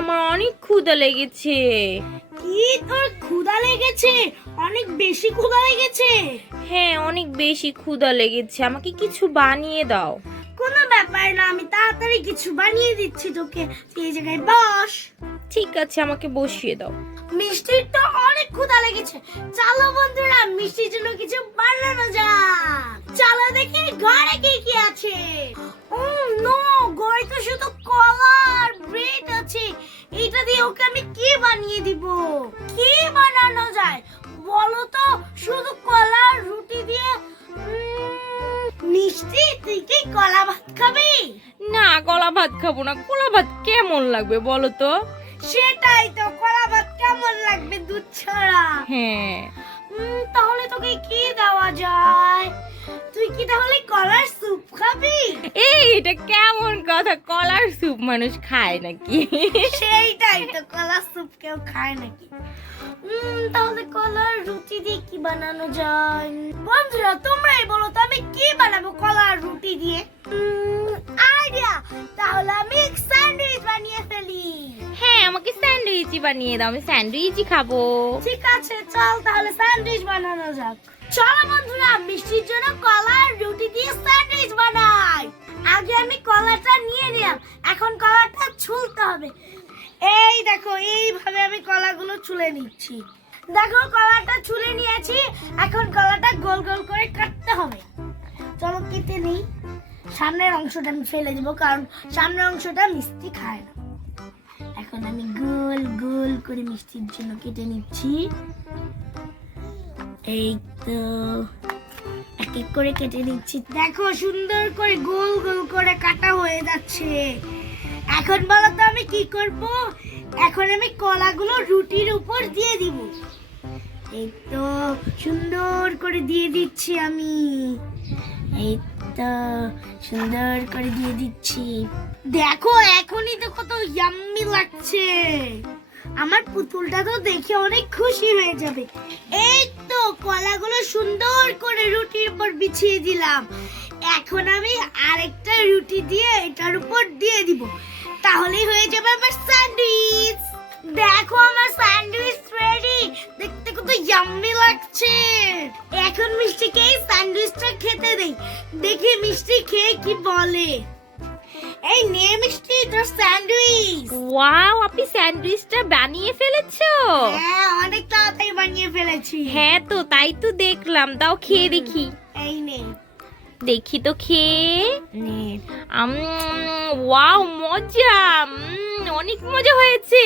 আমার অনেক ক্ষুধা লেগেছে। কি তোর ক্ষুধা লেগেছে? অনেক বেশি ক্ষুধা লেগেছে? হ্যাঁ, অনেক বেশি ক্ষুধা লেগেছে, আমাকে কিছু বানিয়ে দাও। কোনো ব্যাপার না, আমি তাড়াতাড়ি কিছু বানিয়ে দিচ্ছি তোকে। তুই এই জায়গায় বস। ঠিক আছে, আমাকে বসিয়ে দাও। মিষ্টির তো অনেক ক্ষুধা লেগেছে, চলো বন্ধুরা মিষ্টির জন্য কিছু বানানো যাক। চলো দেখি ঘরে কি কি আছে। নো, ঘরে তো শুধু কলা আর ব্রেড আছে। এটা দিয়ে ওকে আমি কি বানিয়ে দিব? কি বানানো যায় বলো তো? শুধু কলা আর রুটি দিয়ে। মিষ্টি, তুই কি কলা ভাত খাবি? না, কলা ভাত খাবো না। কলা ভাত কেমন লাগবে বলো তো? সেটাই তো, কলা ভাত কেমন লাগবে দুধ ছাড়া? হ্যাঁ। তাহলে তোকে কি দেওয়া যায়? তুই কি তাহলে কলার স্যুপ খাবি? এই, এটা কেমন কথা? কলার স্যুপ মানুষ খায় নাকি? সেইটাই তো, কলার স্যুপ কেউ খায় নাকি? তাহলে কলার রুটি দিয়ে কি বানানো যায়? বন্ধুরা তোমরাই বলো তো, আমি কি বানাবো কলার রুটি দিয়ে? আইডিয়া, তাহলে আমি স্যান্ডউইচ বানিয়ে ফেলি। হ্যাঁ, আমাকে স্যান্ডউইচই বানিয়ে দাও, আমি স্যান্ডউইচই খাবো। ঠিক আছে, চল তাহলে স্যান্ডউইচ বানানো যাক। চলো বন্ধুরা মিষ্টির জন্য কলা আর রুটি দিয়ে স্যান্ডউইচ বানাই। আগে আমি কলাটা নিয়ে নিলাম, এখন কলাটা ছুলতে হবে। এই দেখো, এইভাবে আমি কলাগুলো ছুলে নিচ্ছি। দেখো কলাটা ছুলে নিয়েছি, এখন কলাটা গোল গোল করে কাটতে হবে। চলো কেটে নিই। সামনের অংশটা আমি ফেলে দিব, কারণ সামনের অংশটা মিষ্টি খায় না। এখন আমি গোল গোল করে মিষ্টির জন্য কেটে নিচ্ছি। এই তো এক এক করে কেটে নিচ্ছি। দেখো সুন্দর করে গোল গোল করে কাটা হয়ে যাচ্ছে। এখন বলো তো আমি কি করব? এখন আমি কলাগুলো রুটির উপর দিয়ে দিব। এই তো সুন্দর করে দিয়ে দিচ্ছি আমি। এই তো সুন্দর করে দিয়ে দিচ্ছি। দেখো এখনই তো কত ইয়াম্মি লাগছে। আমার পুতুলটা তো দেখে অনেক খুশি হয়ে যাবে। এই তো কলাগুলো সুন্দর করে রুটির উপর বিছিয়ে দিলাম। এখন আমি আরেকটা রুটি দিয়ে এটার উপর দিয়ে দিব, তাহলেই হয়ে যাবে আমার স্যান্ডউইচ। দেখো আমার স্যান্ডউইচ রেডি। দেখতে কত ইয়াম্মি লাগছে। এখন মিষ্টিকে এই স্যান্ডউইচটা খেতে দেই, দেখি মিষ্টি খেয়ে কি বলে। এই নে মিষ্টি, তোর স্যান্ডউইচ। ওয়াও, আপনি স্যান্ডউইচটা বানিয়ে ফেলেছো? হ্যাঁ, অনেক তাড়াতাড়ি বানিয়ে ফেলেছি। হ্যাঁ তো, তাই তো দেখলাম। দাও খেয়ে দেখি। এই নে। দেখি তো খেয়ে। নে। ওয়াও, মজা। অনেক মজা হয়েছে।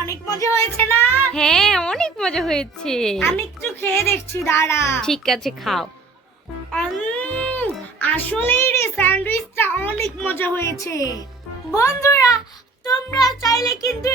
অনেক মজা হয়েছে না? হ্যাঁ, অনেক মজা হয়েছে। আমি একটু খেয়ে দেখছি, দাঁড়া। ঠিক আছে, খাও। আসলেই রে, স্যান্ডউইচটা অনেক মজা হয়েছে। বন্ধুরা তোমরা চাইলে কিন্তু